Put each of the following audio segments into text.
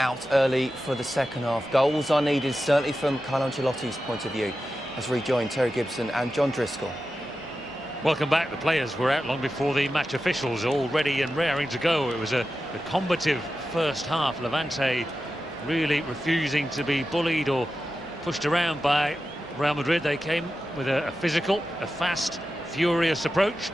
out early for the second half. Goals are needed, certainly from Carlo Ancelotti's point of view, has rejoined Terry Gibson and John Driscoll. Welcome back. The players were out long before the match officials, all ready and raring to go. It was a combative first half. Levante really refusing to be bullied or pushed around by Real Madrid. They came with a physical, a fast, furious approach.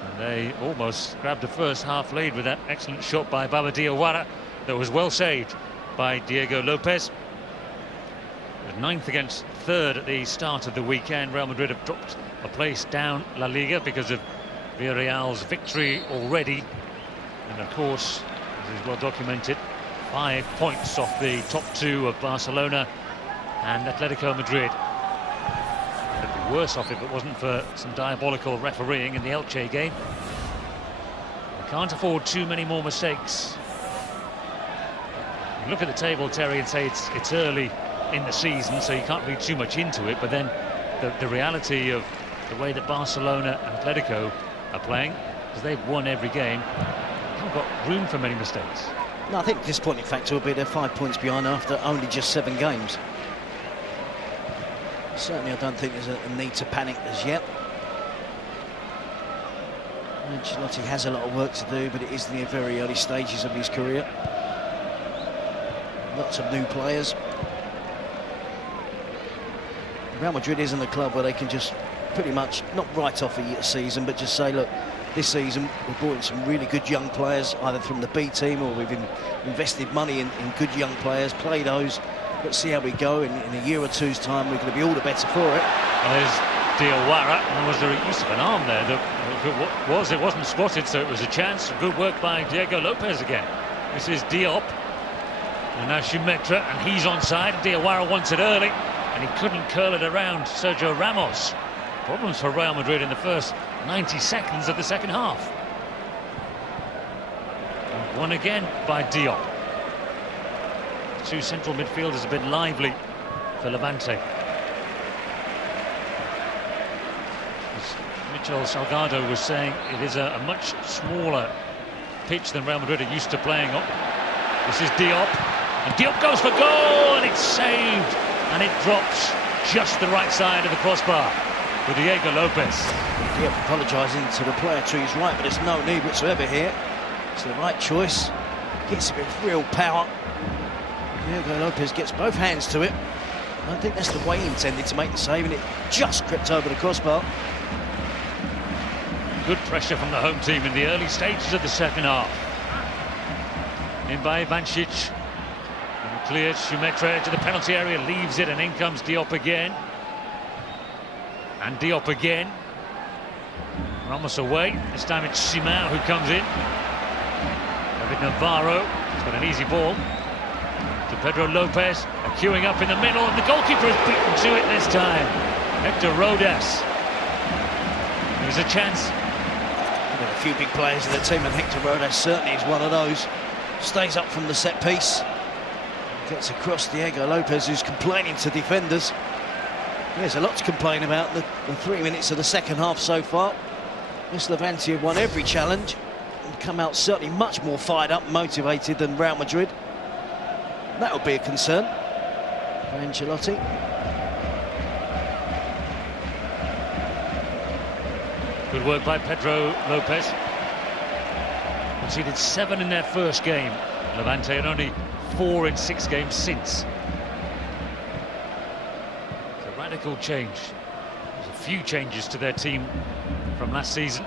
And they almost grabbed the first half lead with that excellent shot by Baba Diawara that was well saved by Diego Lopez. It was 9th against 3rd at the start of the weekend. Real Madrid have dropped a place down La Liga because of Villarreal's victory already. And of course, as is well documented, 5 points off the top 2 of Barcelona and Atletico Madrid. They'd be worse off if it wasn't for some diabolical refereeing in the Elche game. They can't afford too many more mistakes. You look at the table, Terry, and say it's early in the season, so you can't read too much into it, but then the reality of the way that Barcelona and Atletico are playing, because they've won every game, haven't got room for many mistakes. No, I think the disappointing factor will be they're 5 points behind after only just 7 games. Certainly I don't think there's a need to panic as yet. Ancelotti has a lot of work to do, but it is in the very early stages of his career. Lots of new players. Real Madrid isn't a club where they can just pretty much not write off a season, but just say, look, this season we've brought in some really good young players, either from the B team or we've invested money in good young players. Play those. Let's see how we go. In a year or two's time, we're going to be all the better for it. There's Diawara, and was there a use of an arm there? It wasn't spotted, so it was a chance. Good work by Diego Lopez again. This is Diop, and now Schumetra, and he's onside. Diawara wants it early, and he couldn't curl it around Sergio Ramos. Problems for Real Madrid in the first 90 seconds of the second half. And won again by Diop. The 2 central midfielders have been lively for Levante. As Michel Salgado was saying, it is a much smaller pitch than Real Madrid are used to playing on. This is Diop, and Diop goes for goal, and it's saved, and it drops just the right side of the crossbar for Diego Lopez. Diop apologising to the player to his right, but there's no need whatsoever here. It's the right choice. Hits it with real power. Diego Lopez gets both hands to it. I don't think that's the way he intended to make the save, and it just crept over the crossbar. Good pressure from the home team in the early stages of the second half. In by Vancic. And cleared Schumetra to the penalty area, leaves it, and in comes Diop again. And Diop again. Ramos away. This time it's Simão who comes in. David Navarro has got an easy ball to Pedro Lopez, queuing up in the middle, and the goalkeeper has beaten to it this time. Hector Rodas. There's a chance. There are a few big players in the team, and Hector Rodas certainly is one of those. Stays up from the set piece. Gets across Diego Lopez, who's complaining to defenders. There's a lot to complain about the 3 minutes of the second half so far. This Levante have won every challenge and come out certainly much more fired up and motivated than Real Madrid. That would be a concern for Ancelotti. Good work by Pedro Lopez. Conceded 7 in their first game. Levante had only 4 in 6 games since. It's a radical change. There's a few changes to their team from last season.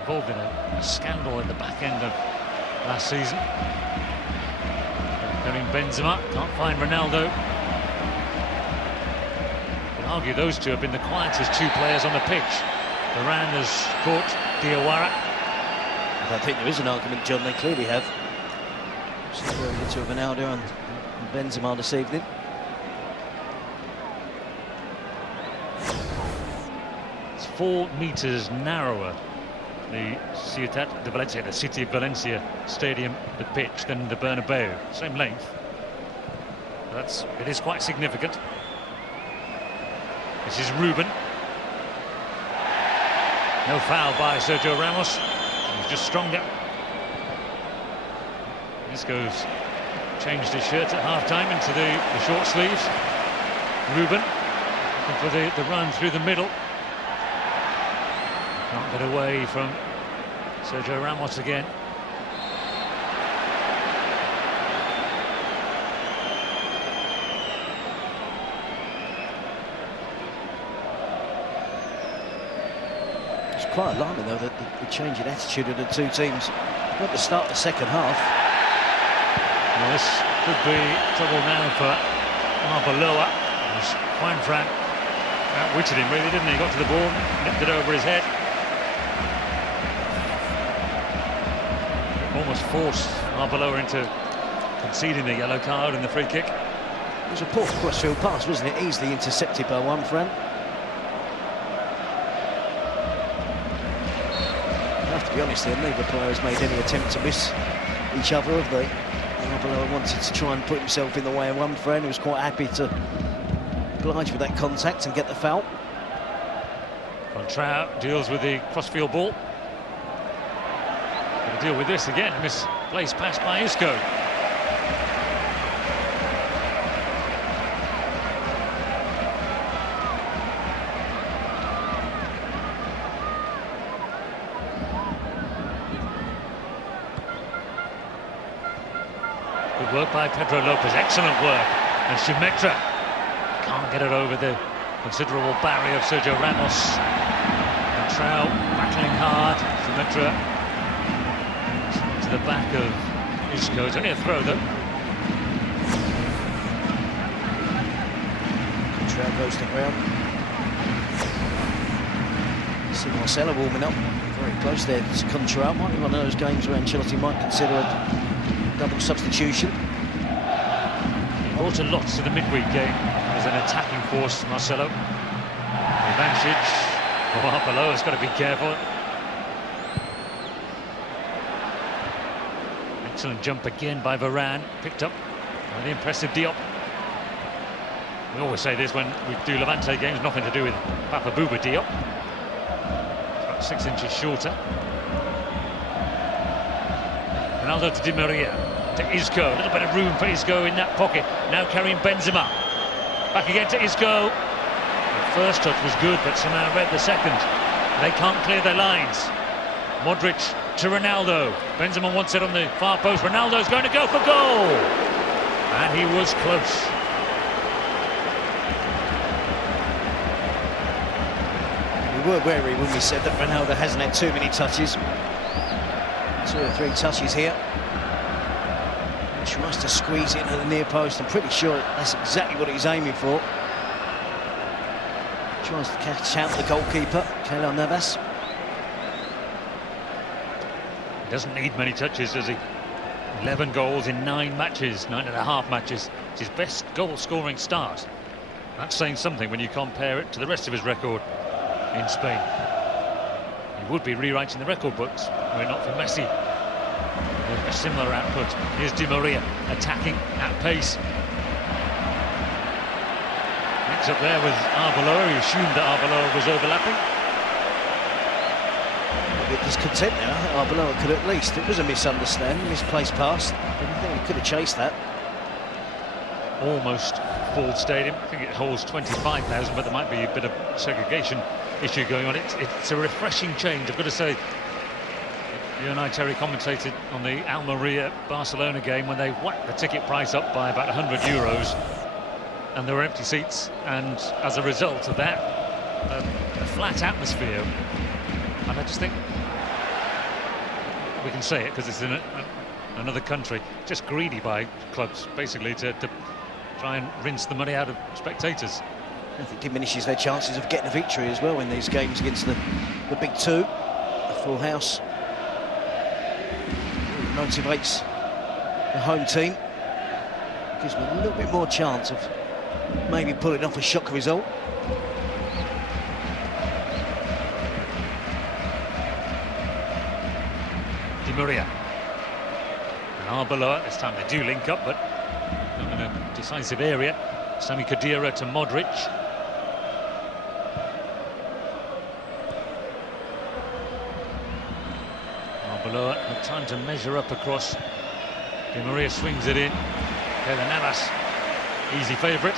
Involved in a scandal at the back end of last season. Karim Benzema, can't find Ronaldo. You can argue those two have been the quietest 2 players on the pitch. Varane has caught Diawara. I don't think there is an argument, John. They clearly have. Referring to Ronaldo and Benzema this evening. It's 4 metres narrower, the Ciutat de Valencia, the City of Valencia stadium, the pitch, than the Bernabeu. Same length. It is quite significant. This is Ruben. No foul by Sergio Ramos. He's just stronger. Isco's changed his shirt at half-time into the short sleeves. Ruben looking for the run through the middle. Can't get away from Sergio Ramos again. It's quite alarming though, that the change in attitude of the two teams at the start of the second half. Well, this could be trouble now for Arbeloa. Juan Fran outwitted him really, didn't he? He got to the ball, nipped it over his head. Almost forced Arbeloa into conceding the yellow card and the free kick. It was a poor crossfield pass, wasn't it? Easily intercepted by Juan Fran. I have to be honest here, neither player has made any attempt to miss each other, have they? Arbeloa wanted to try and put himself in the way of Juan Fran, who was quite happy to oblige with that contact and get the foul. Contrao deals with the crossfield ball. Gonna deal with this again. Misplaced pass by Isco. Good work by Pedro Lopez. Excellent work. And Schumetra can't get it over the considerable barrier of Sergio Ramos. Contrao battling hard. Schumetra to the back of Isco. It's only a throw though. Contrao goes to ground. See Marcelo warming up. Very close there. It's Contrao. Might be one of those games where Ancelotti might consider a double substitution. He brought a lot to the midweek game as an attacking force, Marcelo. Levante. Oh, Arbeloa's got to be careful. Excellent jump again by Varane, picked up by the impressive Diop. We always say this when we do Levante games, nothing to do with Papa Bouba Diop. It's about 6 inches shorter. Ronaldo to Di Maria, to Isco, a little bit of room for Isco in that pocket, now carrying Benzema. Back again to Isco. The first touch was good, but somehow read the second. They can't clear their lines. Modric to Ronaldo. Benzema wants it on the far post. Ronaldo's going to go for goal. And he was close. We were wary when we said that Ronaldo hasn't had too many touches. 2 or 3 touches here. He tries to squeeze it into the near post. I'm pretty sure that's exactly what he's aiming for. Tries to catch out the goalkeeper, Keylor Navas. He doesn't need many touches, does he? 11 goals in 9 matches, 9.5 matches. It's his best goal-scoring start. That's saying something when you compare it to the rest of his record in Spain. He would be rewriting the record books were it not for Messi. A similar output. Here's Di Maria attacking at pace. Mix up there with Arbeloa. He assumed that Arbeloa was overlapping. A bit discontent now. I think Arbeloa could at least. It was a misunderstanding, misplaced pass. But I think he could have chased that. Almost full stadium. I think it holds 25,000, but there might be a bit of segregation issue going on. It's a refreshing change, I've got to say. You and I, Terry, commentated on the Almeria Barcelona game when they whacked the ticket price up by about €100 and there were empty seats, and as a result of that, a flat atmosphere. And I just think we can say it because it's in another country, just greedy by clubs basically to try and rinse the money out of spectators. I think it diminishes their chances of getting a victory as well in these games against the big two. A full house motivates the home team, gives them a little bit more chance of maybe pulling off a shock result. Di Maria and Arbeloa. This time they do link up, but not in a decisive area. Sami Khedira to Modric. Arbeloa had time to measure up across Di Maria swings it in. Keylor Navas, easy favourite.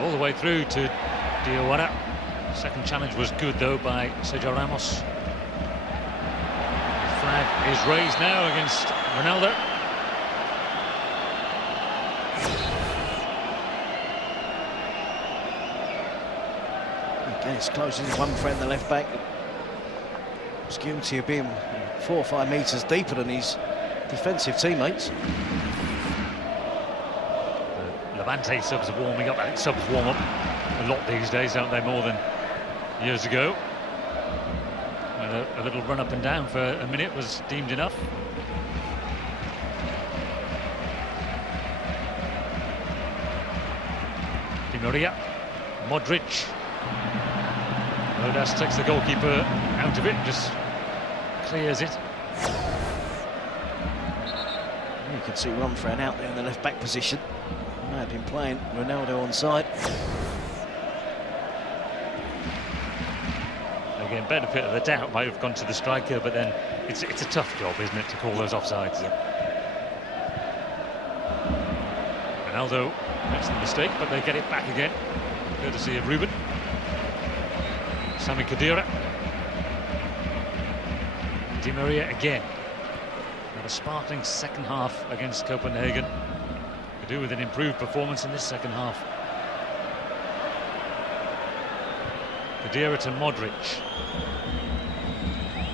All the way through to Diawara. Second challenge was good though by Sergio Ramos. Flag is raised now against Ronaldo. Again, it's close. There's one friend, the left back, was guilty of being 4 or 5 metres deeper than his defensive teammates. Levante subs are warming up. I think subs warm up a lot these days, don't they, more than years ago. And a little run up and down for a minute was deemed enough. Di Maria, Modric. Rodas takes the goalkeeper out of it, just clears it. You can see Ronfran out there in the left back position. May have been playing Ronaldo on side. Again, benefit of the doubt might have gone to the striker, but then it's a tough job, isn't it, to call those offsides? Yep. Ronaldo makes the mistake, but they get it back again, courtesy of Ruben. Sami Khedira. Di Maria again. Had a sparkling second half against Copenhagen. Could do with an improved performance in this second half. Khedira to Modric.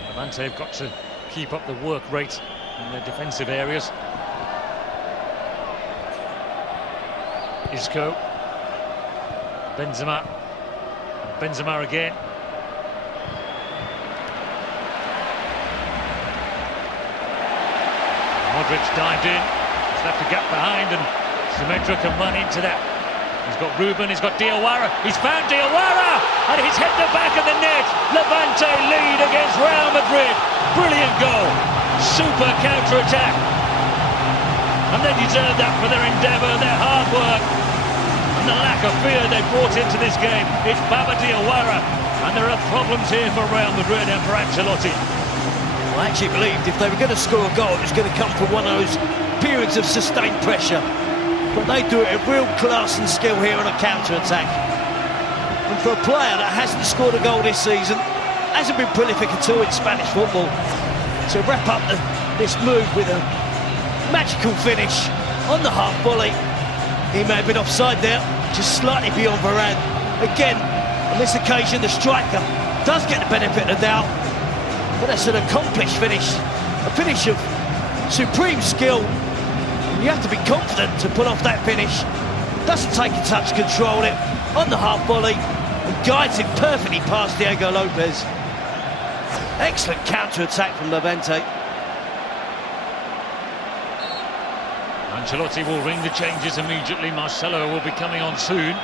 Levante have got to keep up the work rate in their defensive areas. Isco. Benzema. Benzema again. Modric dived in. He's left a gap behind, and Sumedra can run into that. He's got Ruben, he's got Diawara. He's found Diawara, and he's hit the back of the net. Levante lead against Real Madrid. Brilliant goal. Super counter-attack. And they deserve that for their endeavour, their hard work, and the lack of fear they brought into this game. It's Baba Diawara, and there are problems here for Real Madrid and for Ancelotti. I actually believed if they were going to score a goal, it was going to come from one of those periods of sustained pressure. But they do it with real class and skill here on a counter-attack. And for a player that hasn't scored a goal this season, hasn't been prolific at all in Spanish football, to wrap up this move with a magical finish on the half volley. He may have been offside there, just slightly beyond Varane. Again, on this occasion, the striker does get the benefit of the doubt. But that's an accomplished finish, a finish of supreme skill. And you have to be confident to pull off that finish. Doesn't take a touch, control it on the half volley, and guides it perfectly past Diego Lopez. Excellent counter-attack from Levante. Ancelotti will ring the changes immediately. Marcelo will be coming on soon.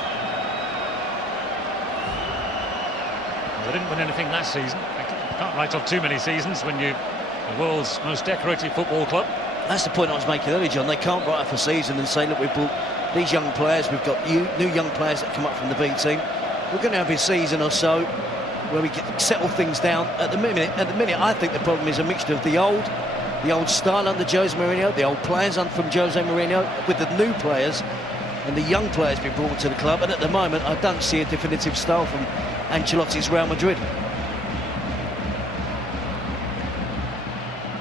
They didn't win anything last season. You can't write off too many seasons when you're the world's most decorated football club. That's the point I was making earlier, John. They can't write off a season and say, look, we've brought these young players, we've got new young players that come up from the B team. We're going to have a season or so where we settle things down. At the minute, I think the problem is a mixture of the old style under Jose Mourinho, the old players from Jose Mourinho, with the new players and the young players being brought to the club. And at the moment, I don't see a definitive style from Ancelotti's Real Madrid.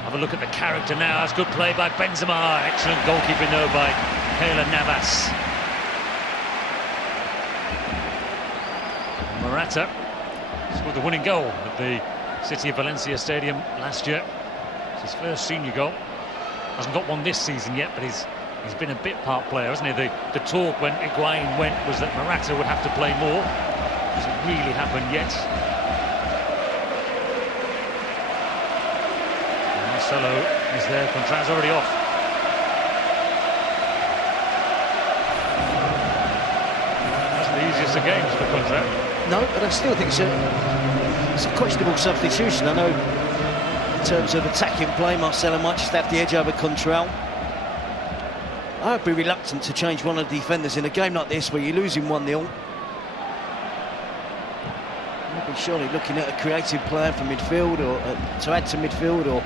Have a look at the character now. That's good play by Benzema. Excellent goalkeeping though by Keylor Navas. Morata scored the winning goal at the City of Valencia Stadium last year. It's his first senior goal. Hasn't got one this season yet, but he's been a bit part player, hasn't he? The talk when Higuain went was that Morata would have to play more. Hasn't really happened yet. Marcelo is there. Contra's already off. That's the easiest of games for Contra. No, but I still think it's a questionable substitution. I know in terms of attacking play, Marcelo might just have the edge over Contral. I'd be reluctant to change one of the defenders in a game like this where you're losing 1-0. Maybe surely looking at a creative player from midfield, or to add to midfield, or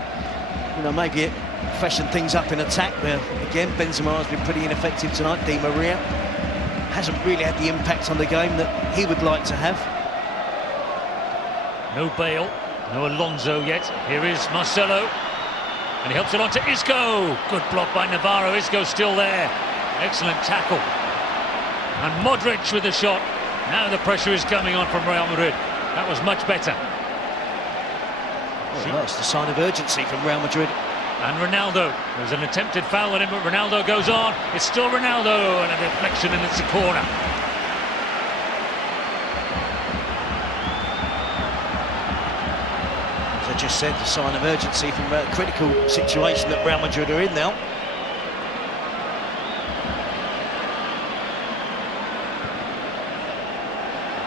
maybe freshen things up in attack. Where again, Benzema has been pretty ineffective tonight. Di Maria hasn't really had the impact on the game that he would like to have. No Bale, no Alonso yet. Here is Marcelo, and he helps it on to Isco. Good block by Navarro. Isco's still there. Excellent tackle. And Modric with the shot. Now the pressure is coming on from Real Madrid. That was much better. Well, that's the sign of urgency from Real Madrid. And Ronaldo. There's an attempted foul on him, but Ronaldo goes on. It's still Ronaldo, and a deflection, and it's a corner. As I just said, the sign of urgency from a critical situation that Real Madrid are in now.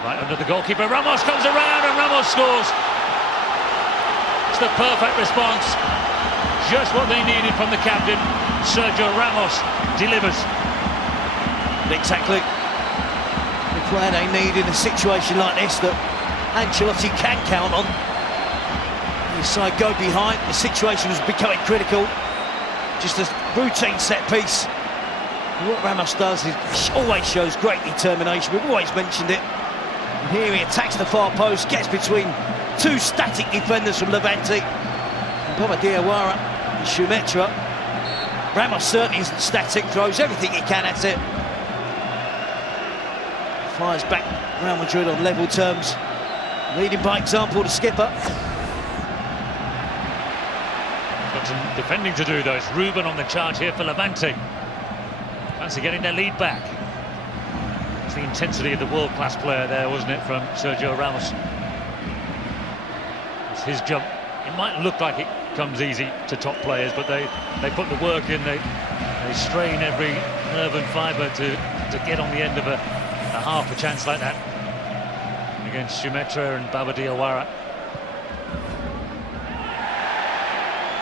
Right under the goalkeeper, Ramos comes around and Ramos scores. It's the perfect response. Just what they needed from the captain. Sergio Ramos delivers. Exactly. The player they need in a situation like this that Ancelotti can count on. His side go behind, the situation was becoming critical. Just a routine set piece. And what Ramos does is always shows great determination. We've always mentioned it. And here he attacks the far post, gets between two static defenders from Levante. Baba Diawara and Shumetra. Ramos certainly isn't static, throws everything he can at it. Fires back Real Madrid on level terms. Leading by example, the skipper. Got some defending to do though. It's Ruben on the charge here for Levante. Fancy getting their lead back. It's the intensity of the world-class player there, wasn't it, from Sergio Ramos? It's his jump. It might look like it comes easy to top players, but they put the work in. They strain every nerve and fibre to get on the end of a half a chance like that against Shumetra and Baba Diawara.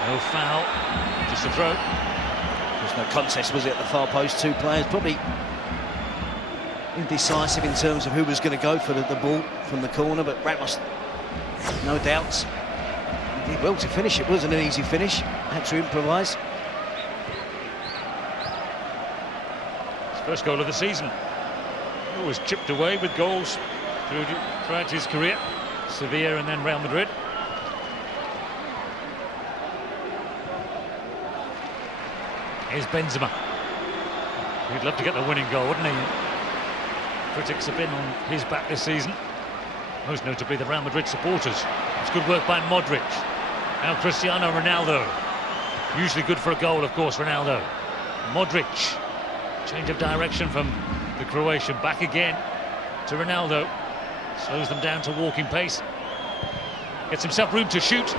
No foul, just a throw. There's no contest, was it, at the far post? Two players probably indecisive in terms of who was going to go for the ball from the corner, but Ramos, no doubts. He did well to finish. It wasn't an easy finish. Had to improvise. His first goal of the season. Always chipped away with goals throughout his career. Sevilla and then Real Madrid. Here's Benzema. He'd love to get the winning goal, wouldn't he? Critics have been on his back this season, most notably the Real Madrid supporters. It's good work by Modric. Now Cristiano Ronaldo. Usually good for a goal, of course, Ronaldo. Modric. Change of direction from the Croatian. Back again to Ronaldo. Slows them down to walking pace. Gets himself room to shoot.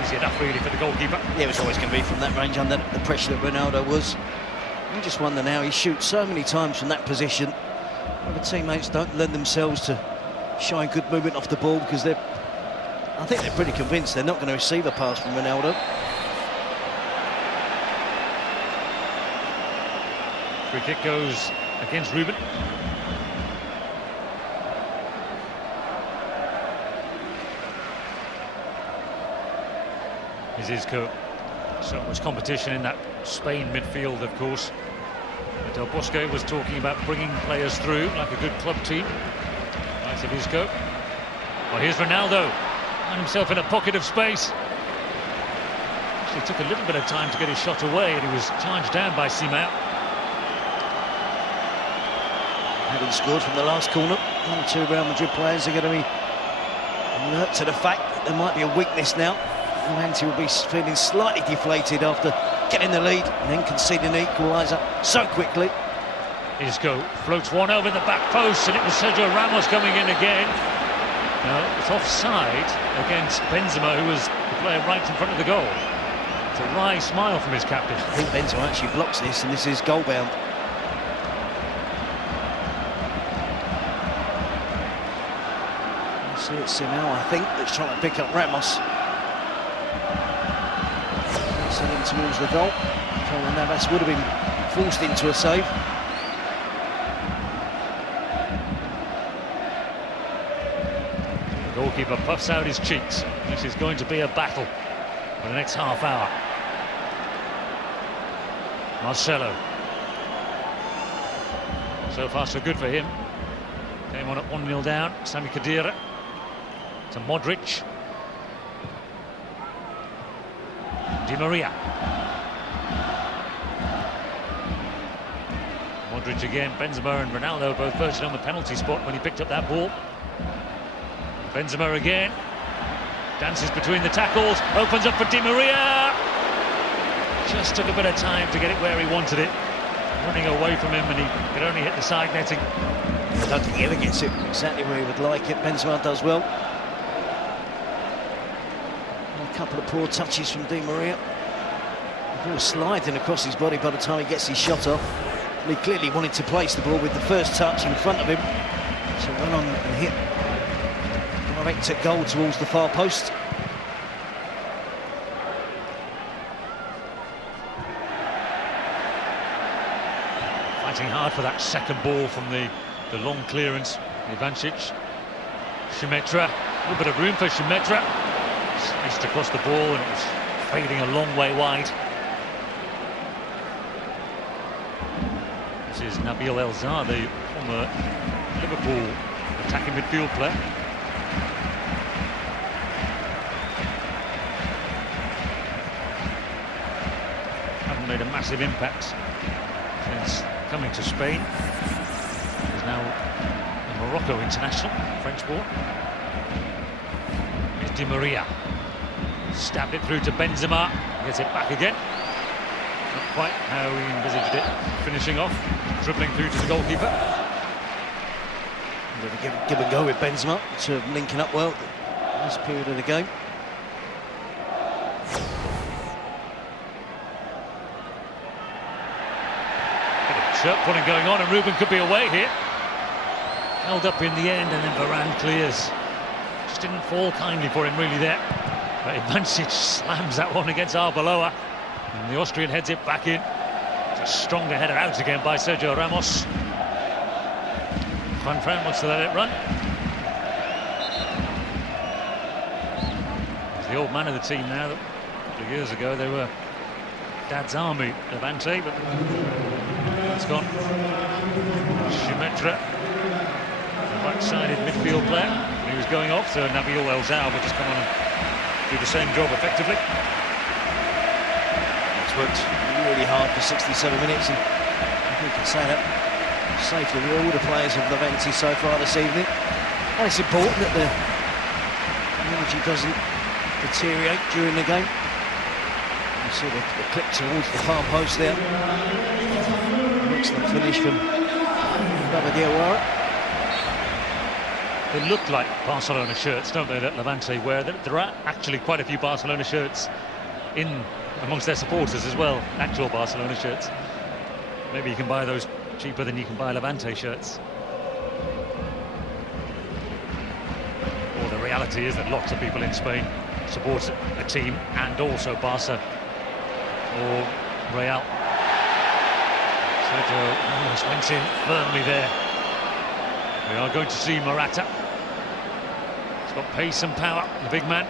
Easy enough, really, for the goalkeeper. Yeah, it was always going to be from that range under the pressure that Ronaldo was. You just wonder now, he shoots so many times from that position. Other teammates don't lend themselves to showing good movement off the ball because I think they're pretty convinced they're not going to receive a pass from Ronaldo. Free kick goes against Ruben. Here's Isco. So much competition in that Spain midfield, of course. But Del Bosque was talking about bringing players through like a good club team. Nice of Isco. Well, here's Ronaldo. Found himself in a pocket of space. Actually took a little bit of time to get his shot away, and he was charged down by Simao. Having scored from the last corner, one or two Real Madrid players are going to be alert to the fact that there might be a weakness now. Levante will be feeling slightly deflated after getting the lead and then conceding the equaliser so quickly. Isco floats one over the back post, and it was Sergio Ramos coming in again. No, it's offside against Benzema, who was the player right in front of the goal. It's a wry smile from his captain. I think Benzema actually blocks this, and this is goal bound. You see it's Simao, I think, that's trying to pick up Ramos. Send him towards the goal. Keylor Navas would have been forced into a save. Goalkeeper puffs out his cheeks. This is going to be a battle for the next half hour. Marcelo. So far so good for him. Came on at 1-0 down. Sami Khedira to Modric. Di Maria. Modric again. Benzema and Ronaldo both posted on the penalty spot when he picked up that ball. Benzema again. Dances between the tackles. Opens up for Di Maria. Just took a bit of time to get it where he wanted it. Running away from him, and he could only hit the side netting. I don't think he ever gets it exactly where he would like it. Benzema does well. A couple of poor touches from Di Maria. The ball sliding across his body by the time he gets his shot off. And he clearly wanted to place the ball with the first touch in front of him. So went on and hit direct at goal towards the far post. Fighting hard for that second ball from the long clearance. Ivancic. Shimetra. A little bit of room for Shimetra. Sliced across the ball, and it was fading a long way wide. This is Nabil El Zadi, former Liverpool attacking midfield player. Hasn't made a massive impact since coming to Spain. He's now a Morocco international, French born. Here's Di Maria. Stabbed it through to Benzema. Gets it back again. Not quite how he envisaged it. Finishing off, dribbling through to the goalkeeper. Give and go with Benzema, sort of linking up well this period of the game. Shirt pulling going on, and Ruben could be away here. Held up in the end, and then Varane clears. Just didn't fall kindly for him really there. But Ivancic slams that one against Arbeloa, and the Austrian heads it back in. It's a stronger header out again by Sergio Ramos. Juan Fran wants to let it run. He's the old man of the team now. A couple of years ago they were Dad's army, Levante, but it's gone. Shimetra, the right-sided midfield player. He was going off, so Nabil El Zadi will just come on and do the same job effectively. It's worked really hard for 67 minutes, and I think we can say that safely with all the players of Levante so far this evening. And it's important that the energy doesn't deteriorate during the game. You see the clip towards the far post there. Excellent finish from Diawara. They look like Barcelona shirts, don't they, that Levante wear? There are actually quite a few Barcelona shirts in amongst their supporters as well, actual Barcelona shirts. Maybe you can buy those cheaper than you can buy Levante shirts. Well, the reality is that lots of people in Spain support a team, and also Barca or Real. Sergio almost went in firmly there. We are going to see Morata. He's got pace and power, the big man.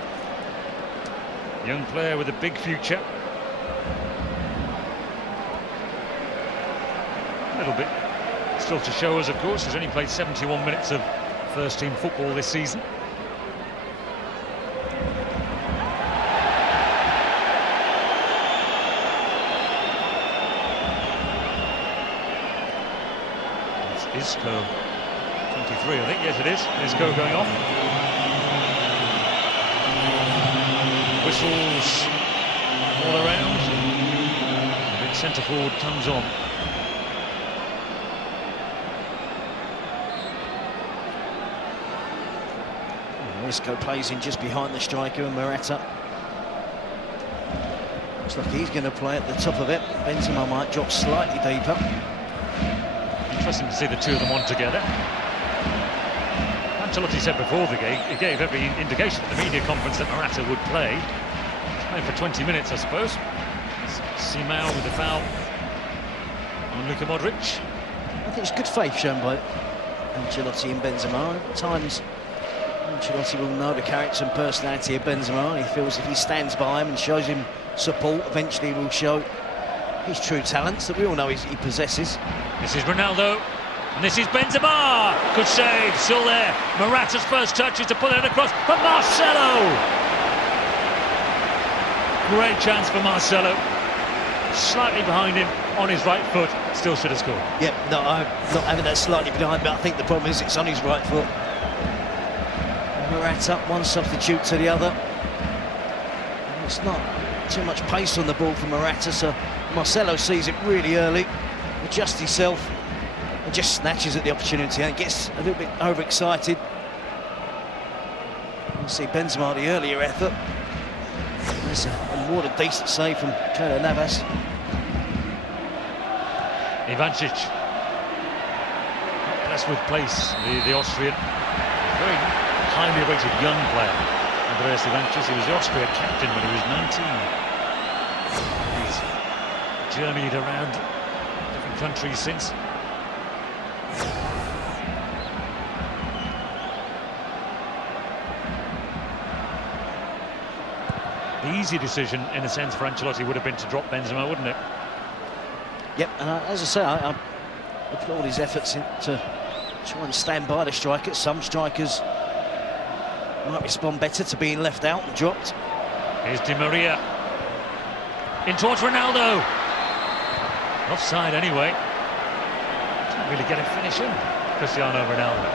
Young player with a big future. A little bit still to show us, of course. He's only played 71 minutes of first-team football this season. Isco, 23, I think. Yes, it is. Isco going off. Whistles all around. The big centre forward comes on. Isco plays in just behind the striker, and Morata looks like he's going to play at the top of it. Benzema might drop slightly deeper. Interesting to see the two of them on together. Ancelotti said before the game, he gave every indication at the media conference that Morata would play. He's playing for 20 minutes, I suppose. Simao with the foul on Luka Modric. I think it's good faith shown by Ancelotti and Benzema. At times, Ancelotti will know the character and personality of Benzema, and he feels if he stands by him and shows him support, eventually he will show his true talents that we all know he possesses. This is Ronaldo, and this is Benzema. Good save, still there. Morata's first touch is to pull it across, but Marcelo! Great chance for Marcelo. Slightly behind him on his right foot, still should have scored. Yep, no, I'm not having that slightly behind, but I think the problem is it's on his right foot. Morata, one substitute to the other. And it's not too much pace on the ball for Morata, so Marcelo sees it really early, adjusts himself, and just snatches at the opportunity and gets a little bit overexcited. You see Benzema, the earlier effort. There's a more than decent save from Keylor Navas. Ivancic. Blessed with pace, the Austrian. Very highly rated young player, Andreas Ivancic. He was the Austria captain when he was 19. He's journeyed around different countries since. The easy decision, in a sense, for Ancelotti would have been to drop Benzema, wouldn't it? Yep, and as I say, I applaud his efforts to try and stand by the striker. Some strikers might respond better to being left out and dropped. Here's Di Maria. In towards Ronaldo. Offside anyway. Didn't really get a finish in, Cristiano Ronaldo.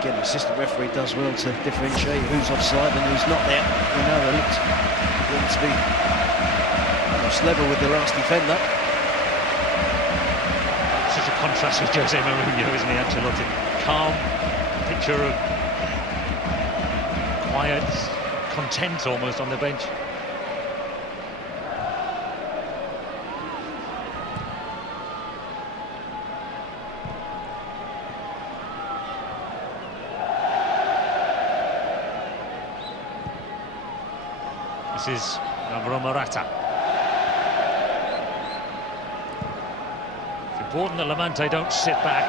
Again, the assistant referee does well to differentiate who's offside and who's not there. Ronaldo looked going to be almost level with the last defender. Such a contrast with Jose Mourinho, isn't he, Ancelotti? Calm, picture of quiet, content almost on the bench. This is Alvaro Morata. It's important that Levante don't sit back,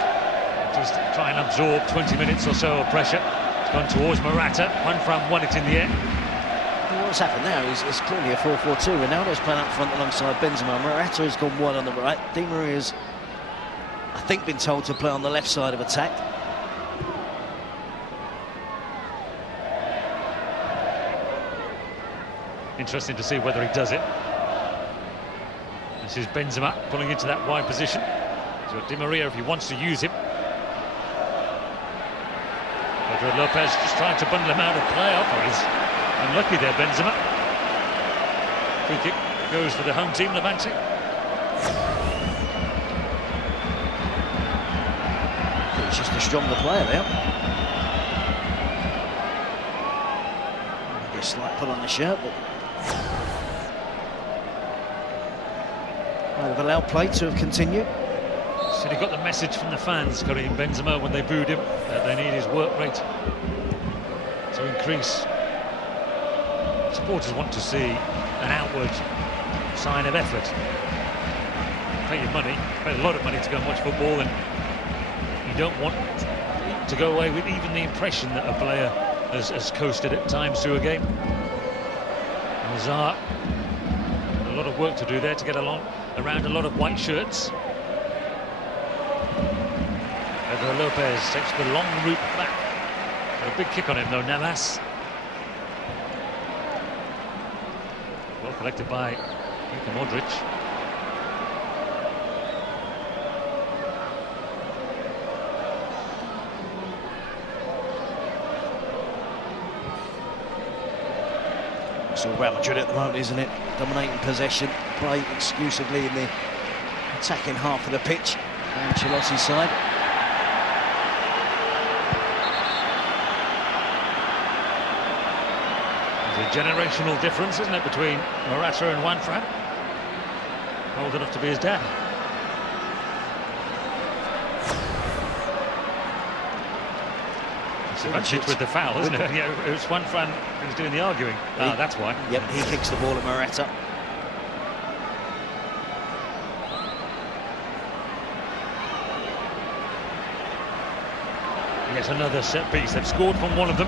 just try and absorb 20 minutes or so of pressure. It's gone towards Morata. Juanfran won it in the air. Well, what's happened now is clearly a 4-4-2. Ronaldo's playing up front alongside Benzema. Morata has gone wide on the right. Di Maria's, I think, been told to play on the left side of attack. Interesting to see whether he does it. This is Benzema pulling into that wide position. So Di Maria, if he wants to use him. Pedro Lopez just trying to bundle him out of play. Oh, he's unlucky there, Benzema. Free kick goes for the home team, Levante. It's just a stronger player there. Maybe a slight pull on the shirt, but I've allowed play to have continued. So he got the message from the fans, Karim Benzema, when they booed him, that they need his work rate to increase. Supporters want to see an outward sign of effort. Pay your money, pay a lot of money to go and watch football, and you don't want to go away with even the impression that a player has coasted at times through a game. Hazard, a lot of work to do there to get along around a lot of white shirts. Pedro Lopez takes the long route back. Got a big kick on him though, Navas. Well collected by Luka Modric. It's all Real Madrid at the moment, isn't it? Dominating possession, play exclusively in the attacking half of the pitch. Ancelotti's side. There's a generational difference, isn't it, between Morata and Juanfran? Old enough to be his dad. Ivancic with the foul, isn't it? Yeah, it was Juanfran who was doing the arguing. Ah, that's why. Yep, he kicks the ball at Morata. Yet another set piece. They've scored from one of them.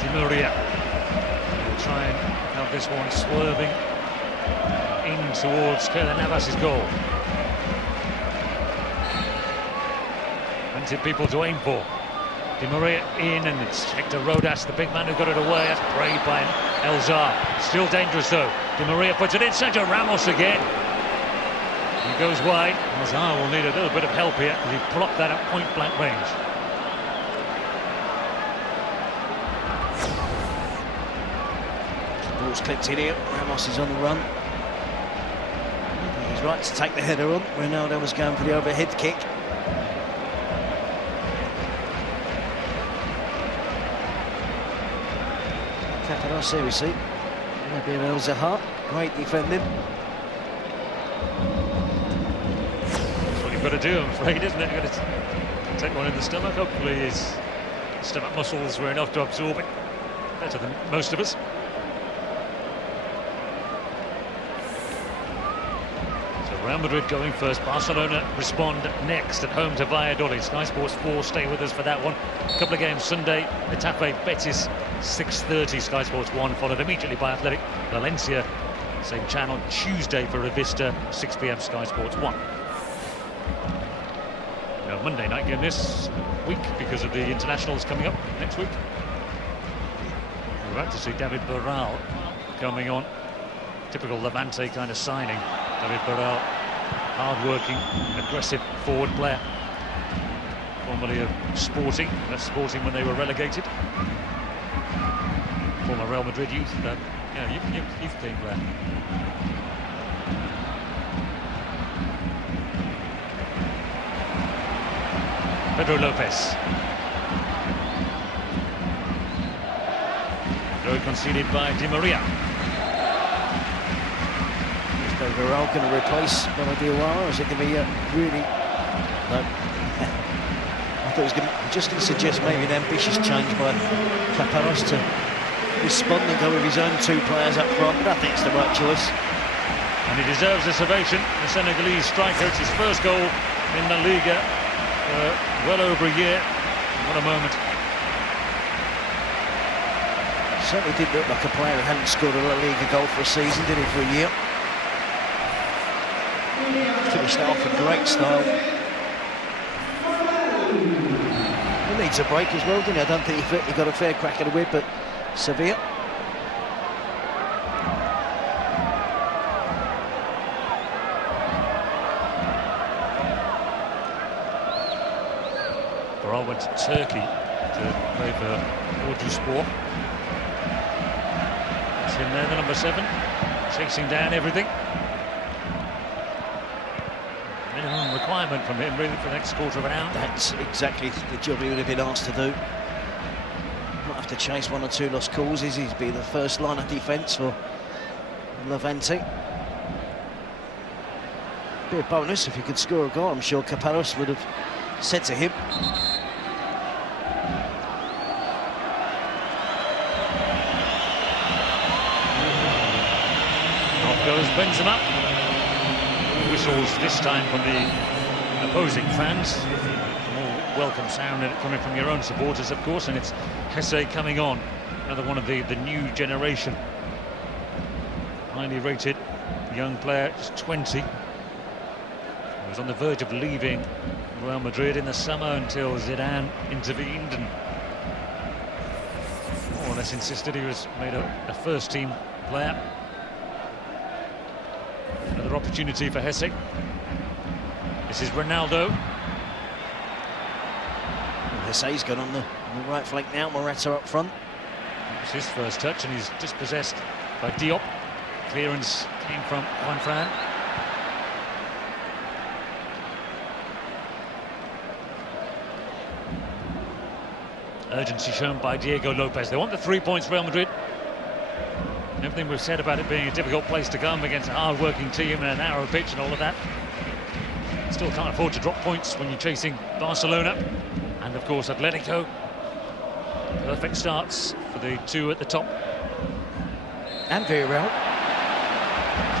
Di Maria will try and have this one swerving in towards Keylor Navas's goal. Plenty of people to aim for. Di Maria in, and it's Hector Rodas, the big man who got it away. That's prayed by Elzar. Still dangerous though. Di Maria puts it in. Sergio Ramos again. He goes wide. Elzar will need a little bit of help here because he blocked that at point-blank range. Ball's clipped in here. Ramos is on the run. He's right to take the header on. Ronaldo was going for the overhead kick. Caparos, here we see. Maybe an Elzar. Great defending. That's what you've got to do, I'm afraid, isn't it? You've got to take one in the stomach. Hopefully his stomach muscles were enough to absorb it. Better than most of us. Real Madrid going first. Barcelona respond next at home to Valladolid. Sky Sports 4 stay with us for that one. A couple of games Sunday. Getafe Betis 6:30. Sky Sports 1 followed immediately by Athletic Valencia. Same channel Tuesday for Revista 6 p.m. Sky Sports 1. No Monday night game this week because of the internationals coming up next week. We're about to see David Barral coming on. Typical Levante kind of signing. David Barral, hard-working, aggressive forward player. Formerly of Sporting, left Sporting when they were relegated. Former Real Madrid youth team player. Pedro Lopez. Goal conceded by Di Maria. Is Barral going to replace Diawara, or is it going to be really... No. I thought it was just going to suggest maybe an ambitious change by Caparos to respond and go with his own two players up front, but I think it's the right choice. And he deserves this ovation, the Senegalese striker. It's his first goal in La Liga for well over a year. What a moment. Certainly did look like a player who hadn't scored a La Liga goal for a season, did he, for a year? Finished off in great style. He needs a break as well, didn't he? I don't think he got a fair crack at the whip at Sevilla. Barral went to Turkey to play for Orduspor. It's him there, the number 7, chasing down everything. Minimum requirement from him really for the next quarter of an hour. That's exactly the job he would have been asked to do. Might have to chase one or two lost causes. He'd be the first line of defence for Levante. Be a bonus if he could score a goal. I'm sure Caparos would have said to him. Off goes Benzema. Whistles this time from the opposing fans. More welcome sound coming from your own supporters, of course, and it's Hesse coming on. Another one of the new generation. Highly rated young player, just 20. He was on the verge of leaving Real Madrid in the summer until Zidane intervened and more or less insisted he was made a first-team player. Another opportunity for Hesse. This is Ronaldo. Hesse's gone on the right flank now. Morata up front. It's his first touch, and he's dispossessed by Diop. Clearance came from Juanfran. Urgency shown by Diego Lopez. They want the 3 points, Real Madrid. Everything we've said about it being a difficult place to come against a hard-working team and a narrow pitch and all of that. Still can't afford to drop points when you're chasing Barcelona. And, of course, Atletico. Perfect starts for the two at the top. And Villarreal.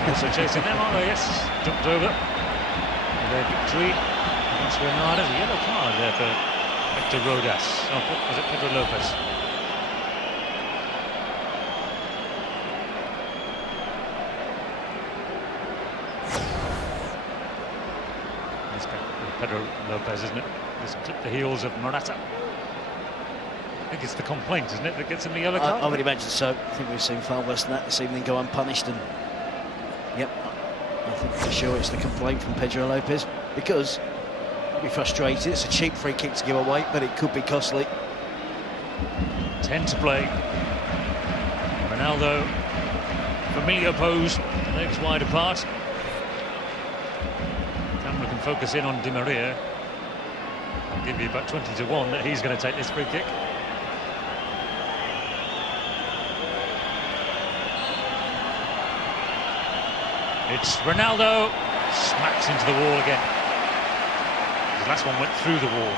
Also chasing them, aren't they? Yes. Jumped over with their victory That's Renard. There's a yellow card there for Hector Rodas. Oh, was it Pedro Lopez? It's Pedro Lopez, isn't it? Just clip the heels of Morata. I think it's the complaint, isn't it, that gets him the yellow card? I would imagine so. I think we've seen far worse than that this evening go unpunished, and yep, I think for sure it's the complaint from Pedro Lopez, because he'll be frustrated. It's a cheap free kick to give away, but it could be costly. 10 to play. Ronaldo, familiar pose, legs wide apart. Camera can focus in on Di Maria. I'll give you about 20 to 1 that he's going to take this free kick. It's Ronaldo, smacks into the wall again. His last one went through the wall.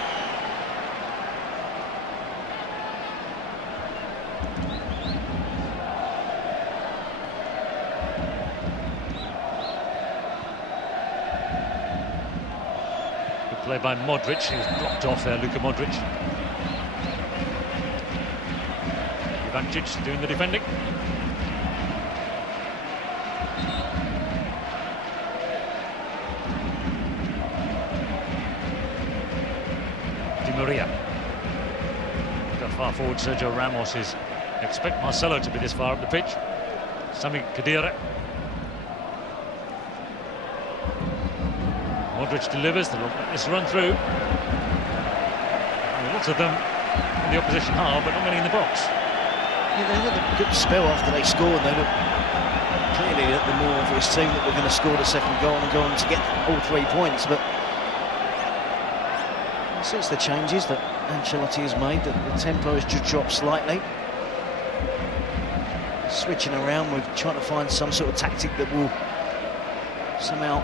Good play by Modric, he was blocked off there, Luka Modric. Levante doing the defending. Maria. Look how far forward Sergio Ramos is. Expect Marcelo to be this far up the pitch. Sami Khedira. Modric delivers. They'll let this run through. Lots of them in the opposition half, but not many in the box. Yeah, they had a good spell after they scored. They looked clearly at the more obvious team that were going to score the second goal and go on to get all 3 points, but since the changes that Ancelotti has made, the tempo has just dropped slightly. Switching around, we're trying to find some sort of tactic that will somehow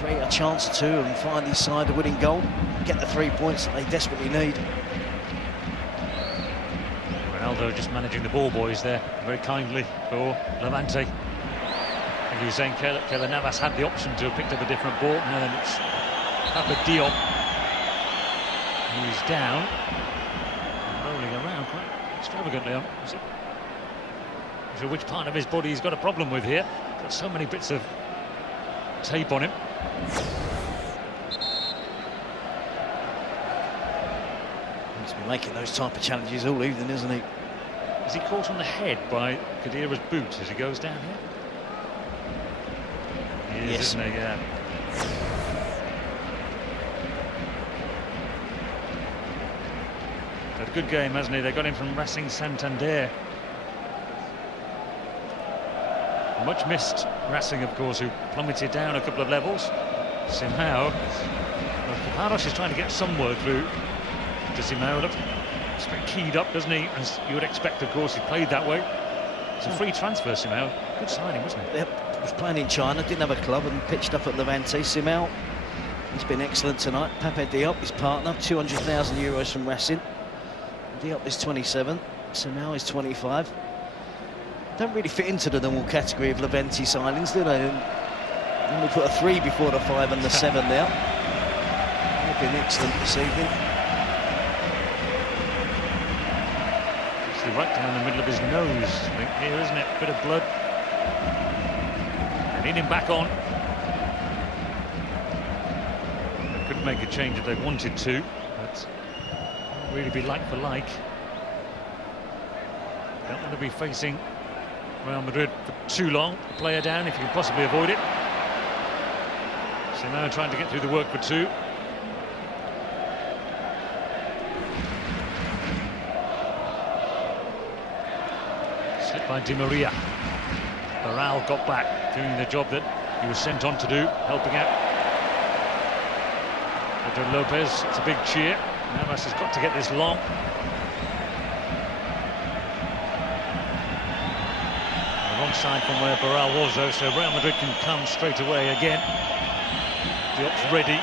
create a chance or two and find his side a winning goal, get the 3 points that they desperately need. Ronaldo just managing the ball boys there very kindly for Levante. I think he was saying Keylor Navas had the option to have picked up a different ball. No, then it's Papa Diop who's down, rolling around quite extravagantly. I'm not sure which part of his body he's got a problem with here. Got so many bits of tape on him. He's been making those type of challenges all evening, isn't he? Is he caught on the head by Khedira's boot as he goes down here? He is, yes. Isn't he? Yeah. Had a good game, hasn't he? They got him from Racing Santander. Much missed Racing, of course, who plummeted down a couple of levels. Simao. Paparos is trying to get some word through to Simao. Looks a bit keyed up, doesn't he? As you would expect, of course, he played that way. It's a free transfer, Simao. Good signing, wasn't it? Yep, he was playing in China, didn't have a club, and pitched up at Levante. Simao, he's been excellent tonight. Pape Diop, his partner, 200,000 euros from Racing. Diop is 27, Simao is 25. Don't really fit into the normal category of Levante signings, do they? And we put a 3 before the 5 and the 7 there. They've been excellent this evening. Actually, right down the middle of his nose, I think, here, isn't it? Bit of blood. They need him back on. They could make a change if they wanted to, but won't really be like for like. Don't want to be facing Real Madrid for too long. The player down if you can possibly avoid it. So now trying to get through the work for 2. Slipped by Di Maria. Barral got back, doing the job that he was sent on to do, helping out Pedro Lopez. It's a big cheer. Navas has got to get this long. Wrong side from where Barral was, though, so Real Madrid can come straight away again. Diop's ready.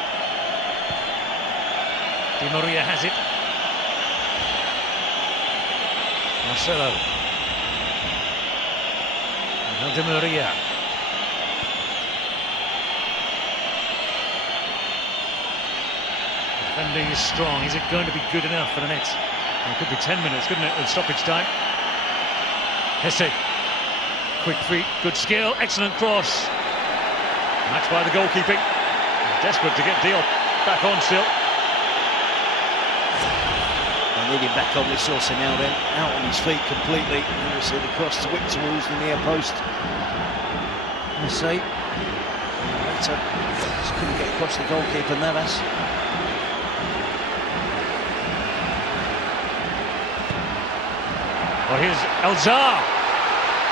Di Maria has it. Marcelo. Now Di Maria. Defending is strong. Is it going to be good enough for the next? It could be 10 minutes, couldn't it, with stoppage time? Hesse. Quick feet, good skill, excellent cross. Matched by the goalkeeping. Desperate to get Deal back on still. They need him back on. We saw now then, out on his feet completely. And we see the cross to whip towards the near post. Hesse. Just couldn't get across the goalkeeper, Navas. Well, here's Elzar.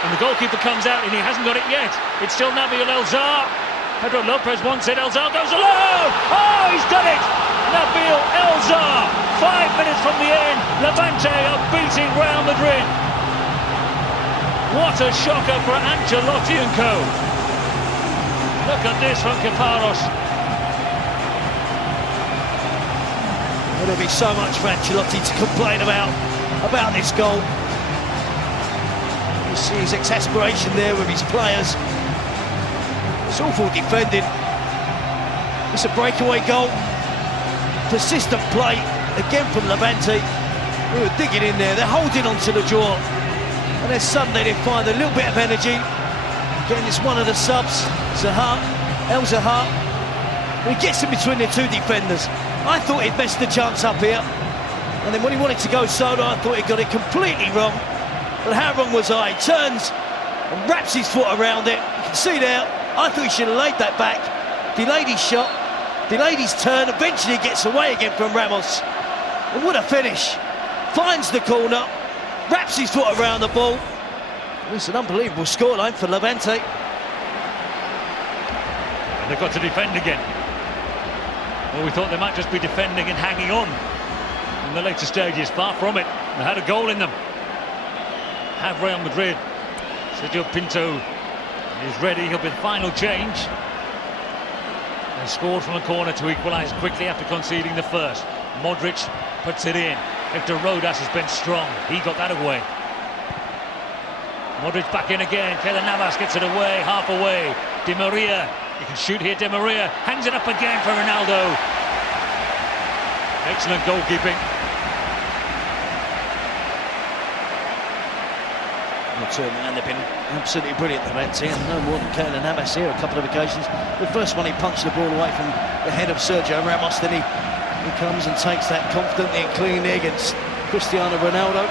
And the goalkeeper comes out and he hasn't got it yet. It's still Nabil Elzar. Pedro Lopez once said Elzar goes alone. Oh, he's done it! Nabil Elzar. 5 minutes from the end, Levante are beating Real Madrid. What a shocker for Ancelotti and co. Look at this from Caparros. There'll be so much for Ancelotti to complain about this goal. You see his exasperation there with his players. It's awful defending. It's a breakaway goal. Persistent play again from Levante. We were digging in there. They're holding on to the draw. And then suddenly they find a little bit of energy. Again, it's one of the subs, El Zahar. He gets in between the two defenders. I thought he'd messed the chance up here. And then when he wanted to go solo, I thought he got it completely wrong. But how wrong was I? He turns and wraps his foot around it. You can see there, I thought he should have laid that back. Delayed his shot, delayed his turn, eventually gets away again from Ramos. And what a finish. Finds the corner, wraps his foot around the ball. It's an unbelievable scoreline for Levante. And they've got to defend again. Well, we thought they might just be defending and hanging on in the later stages. Far from it. They had a goal in them. Have Real Madrid. Sergio Pinto is ready. He'll be the final change. They scored from a corner to equalise quickly after conceding the first. Modric puts it in. Hector Rodas has been strong. He got that away. Modric back in again. Keylor Navas gets it away, half away. Di Maria, you can shoot here. Di Maria hangs it up again for Ronaldo. Excellent goalkeeping. And they've been absolutely brilliant, Levante, and no more than Keylor Navas here a couple of occasions. The first one he punched the ball away from the head of Sergio Ramos, then he comes and takes that confidently and cleanly against Cristiano Ronaldo.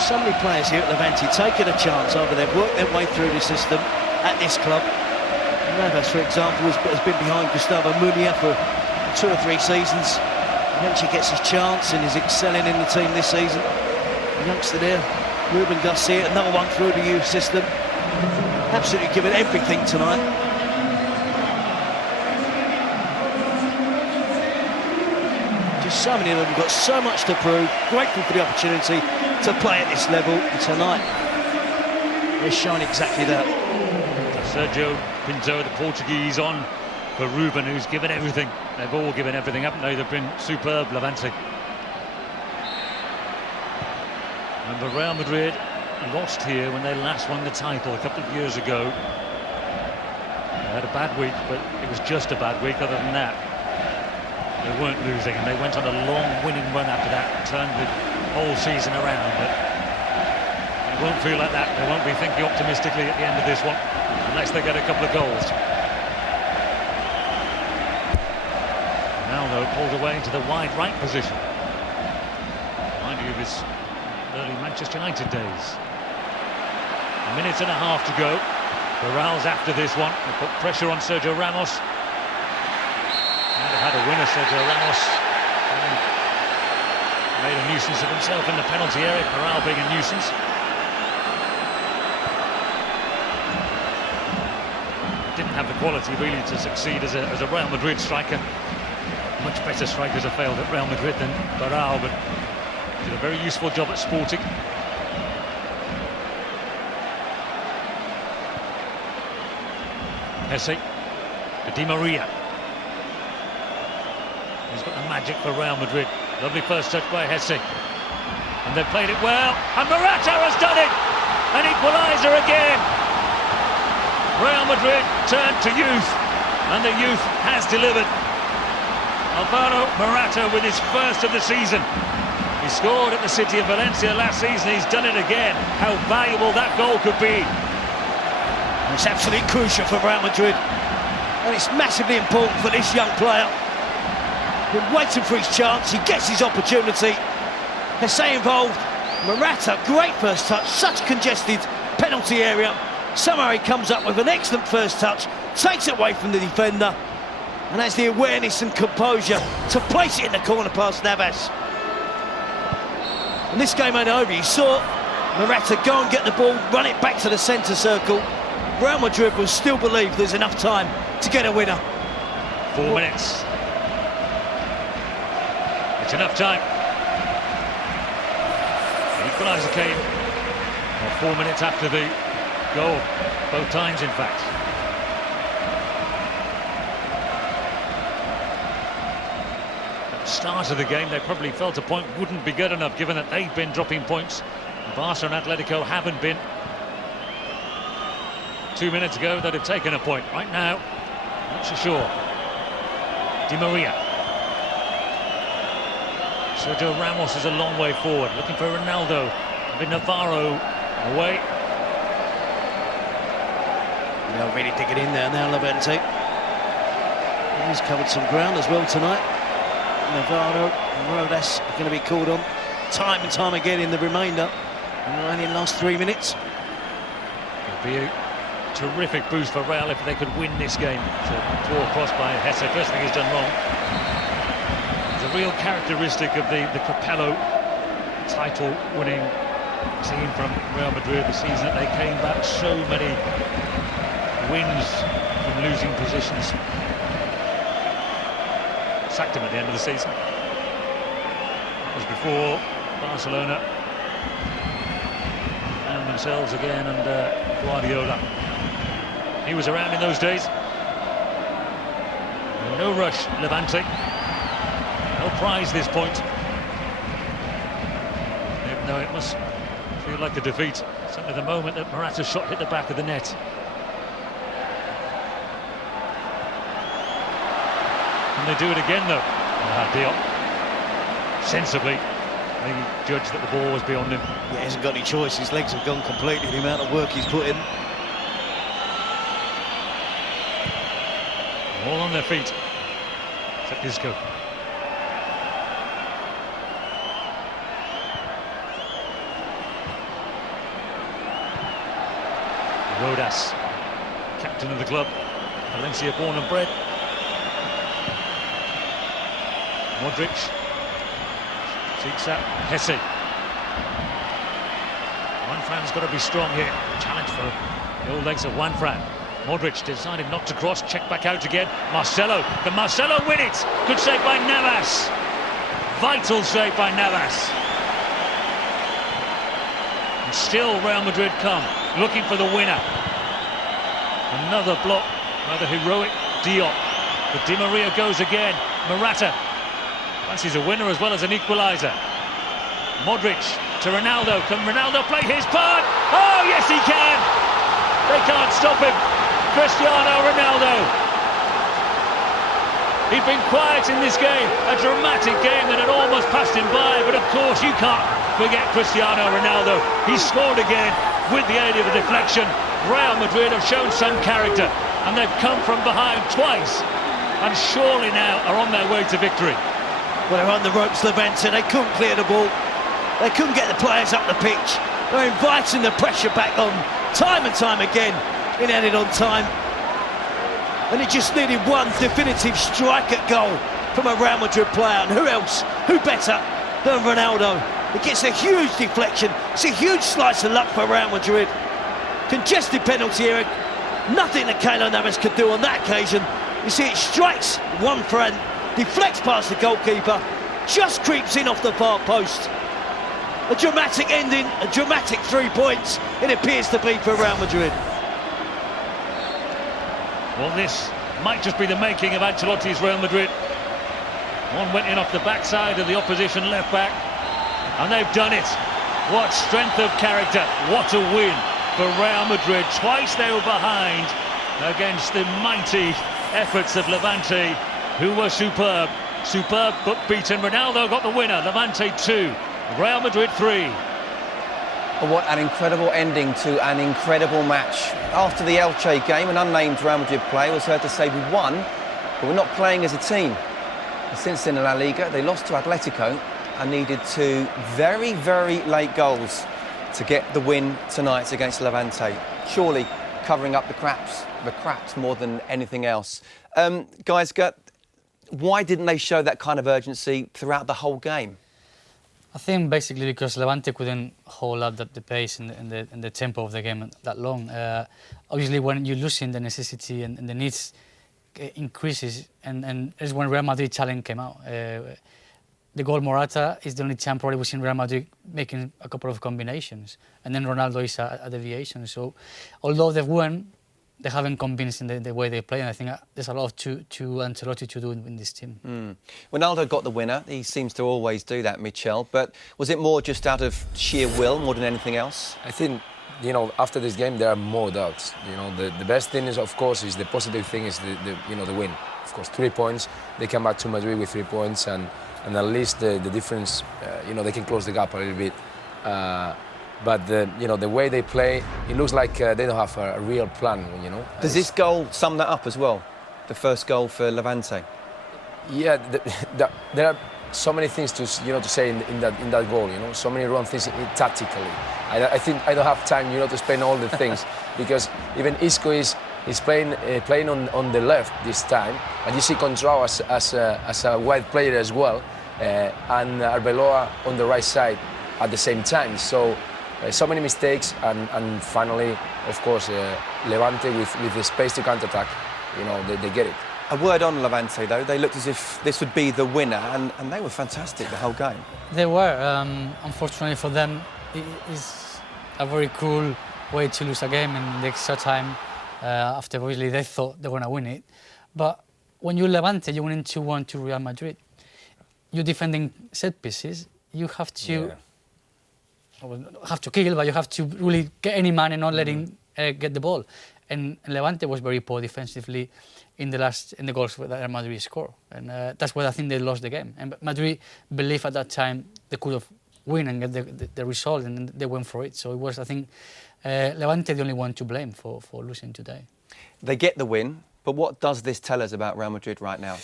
So many players here at Levante taking a chance after they've worked their way through the system at this club. Navas, for example, has been behind Gustavo Munia for 2 or 3 seasons. Eventually gets his chance and is excelling in the team this season. The youngster there, Ruben Garcia, another one through the youth system. Absolutely giving everything tonight. Just so many of them got so much to prove. Grateful for the opportunity to play at this level. And tonight, they're showing exactly that. Sergio Pinto, the Portuguese, on for Ruben, who's given everything. They've all given everything, haven't they? They've been superb, Levante. Remember, Real Madrid lost here when they last won the title a couple of years ago. They had a bad week, but it was just a bad week. Other than that, they weren't losing, and they went on a long winning run after that, turned the whole season around. But it won't feel like that. They won't be thinking optimistically at the end of this one, unless they get a couple of goals. Ronaldo pulled away into the wide right position. Mind you, of his early Manchester United days. A minute and a half to go. Barral's after this one. They put pressure on Sergio Ramos. And they've had a winner, Sergio Ramos. And made a nuisance of himself in the penalty area. Barral being a nuisance. Didn't have the quality really to succeed as a Real Madrid striker. Much better strikers have failed at Real Madrid than Barral, but did a very useful job at Sporting. Hesse to Di Maria. He's got the magic for Real Madrid. Lovely first touch by Hesse. And they've played it well. And Morata has done it! An equaliser again! Real Madrid turned to youth, and the youth has delivered. Alvaro Morata with his first of the season. He scored at the city of Valencia last season. He's done it again. How valuable that goal could be. It's absolutely crucial for Real Madrid, and it's massively important for this young player. Been waiting for his chance, he gets his opportunity. Jesse involved, Morata, great first touch, such congested penalty area. Somehow he comes up with an excellent first touch, takes it away from the defender, and has the awareness and composure to place it in the corner past Navas. And this game ain't over. You saw Morata go and get the ball, run it back to the centre circle. Real Madrid will still believe there's enough time to get a winner. 4 minutes. It's enough time. The equaliser came 4 minutes after the goal, both times in fact. At the start of the game they probably felt a point wouldn't be good enough, given that they've been dropping points. Barca and Atletico haven't been. 2 minutes ago they'd have taken a point. Right now, not so sure. Di Maria. Sergio Ramos is a long way forward, looking for Ronaldo. With Navarro away. They'll really dig it in there now, Levante. He's covered some ground as well tonight. Navarro and Rodas are going to be called on time and time again in the remainder. And only in the last 3 minutes. It'll be a terrific boost for Real if they could win this game. So draw across by Hesse. First thing he's done wrong. It's a real characteristic of the Capello title-winning team from Real Madrid this season that they came back so many wins from losing positions. Sacked him at the end of the season. That was before Barcelona found themselves again under Guardiola. He was around in those days. No rush, Levante. They'll prize this point. Even though it must feel like a defeat. Certainly the moment that Morata's shot hit the back of the net. And they do it again though. Diop, sensibly, they judged that the ball was beyond him. Yeah, he hasn't got any choice. His legs have gone completely, the amount of work he's put in. All on their feet. Except Isco. Rodas, captain of the club, Valencia born and bred. Modric seeks out Hesse. Juanfran's got to be strong here. Challenge for the old legs of Juanfran. Modric decided not to cross, check back out again. Marcelo, can Marcelo win it? Good save by Navas. Vital save by Navas. And still Real Madrid come, looking for the winner. Another block, rather heroic Diop. But Di Maria goes again. Morata fancies a winner as well as an equaliser. Modric to Ronaldo. Can Ronaldo play his part? Oh, yes, he can! They can't stop him. Cristiano Ronaldo. He'd been quiet in this game. A dramatic game that had almost passed him by. But of course, you can't forget Cristiano Ronaldo. He scored again with the aid of a deflection. Real Madrid have shown some character. And they've come from behind twice. And surely now are on their way to victory. Well, they're on the ropes, Levante. They couldn't clear the ball. They couldn't get the players up the pitch. They're inviting the pressure back on time and time again. It ended on time. And it just needed one definitive strike at goal from a Real Madrid player. And who else, who better than Ronaldo? It gets a huge deflection. It's a huge slice of luck for Real Madrid. Congested penalty area. Nothing that Keylor Navas could do on that occasion. You see it strikes Juanfran, deflects past the goalkeeper, just creeps in off the far post. A dramatic ending, a dramatic 3 points, it appears to be for Real Madrid. Well, this might just be the making of Ancelotti's Real Madrid. One went in off the backside of the opposition left back, and they've done it. What strength of character, what a win. for Real Madrid. Twice they were behind against the mighty efforts of Levante, who were superb. Superb but beaten. Ronaldo got the winner. Levante 2, Real Madrid 3. What an incredible ending to an incredible match. After the Elche game, an unnamed Real Madrid player was heard to say, "We won, but we're not playing as a team." And since then in La Liga, they lost to Atletico and needed 2 very, very late goals to get the win tonight against Levante. Surely covering up the cracks more than anything else. Guys, why didn't they show that kind of urgency throughout the whole game? I think basically because Levante couldn't hold up the pace and the tempo of the game that long. Obviously, when you're losing, the necessity and the needs increases, and it's when Real Madrid challenge came out. The goal Morata is the only time probably we've seen Real Madrid making a couple of combinations, and then Ronaldo is a deviation. So, although they've won, they haven't convinced in the way they play, and I think there's a lot to Ancelotti to do in this team. Ronaldo got the winner. He seems to always do that, Michel. But was it more just out of sheer will more than anything else? I think, after this game there are more doubts. The best thing is, of course, is the positive thing is the win. Of course, 3 points. They come back to Madrid with 3 points, and at least the difference, they can close the gap a little bit. But the way they play, it looks like they don't have a real plan. Does this goal sum that up as well? The first goal for Levante. Yeah, there are so many things to say in that goal. So many wrong things tactically. I think I don't have time, to explain all the things because even Isco is playing on the left this time, and you see Contrao as a wide player as well, and Arbeloa on the right side at the same time. So many mistakes, and finally, of course, Levante with the space to counter-attack, they get it. A word on Levante, though. They looked as if this would be the winner, and they were fantastic the whole game. They were. Unfortunately for them, it is a very cruel way to lose a game in the extra time. After obviously they thought they were going to win it. But when you're Levante, you're winning 2-1 to Real Madrid. You're defending set pieces. You have to... Yeah. Have to kill, but you have to really get any man and not let him get the ball. And Levante was very poor defensively in the goals that Real Madrid scored, and that's why I think they lost the game. And Madrid believed at that time they could have win and get the result, and they went for it. So it was, I think, Levante the only one to blame for losing today. They get the win, but what does this tell us about Real Madrid right now?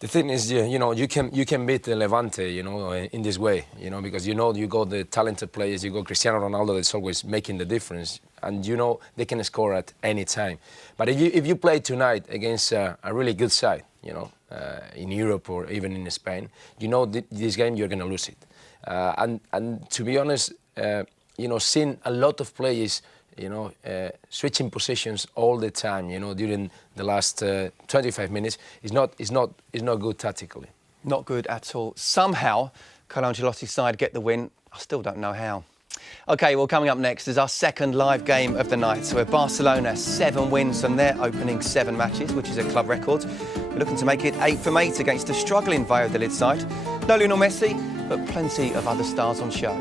The thing is, you can beat Levante, in this way, because you got the talented players, you got Cristiano Ronaldo that's always making the difference, and they can score at any time. But if you play tonight against a really good side, in Europe or even in Spain, this game you're going to lose it. And to be honest, seeing a lot of players, switching positions all the time, during the last 25 minutes is not good tactically. Not good at all. Somehow, Carlo Ancelotti's side get the win. I still don't know how. OK, well, coming up next is our second live game of the night, where Barcelona 7 wins from their opening 7 matches, which is a club record. We're looking to make it 8 from 8 against a struggling Valladolid side. No Lionel Messi, but plenty of other stars on show.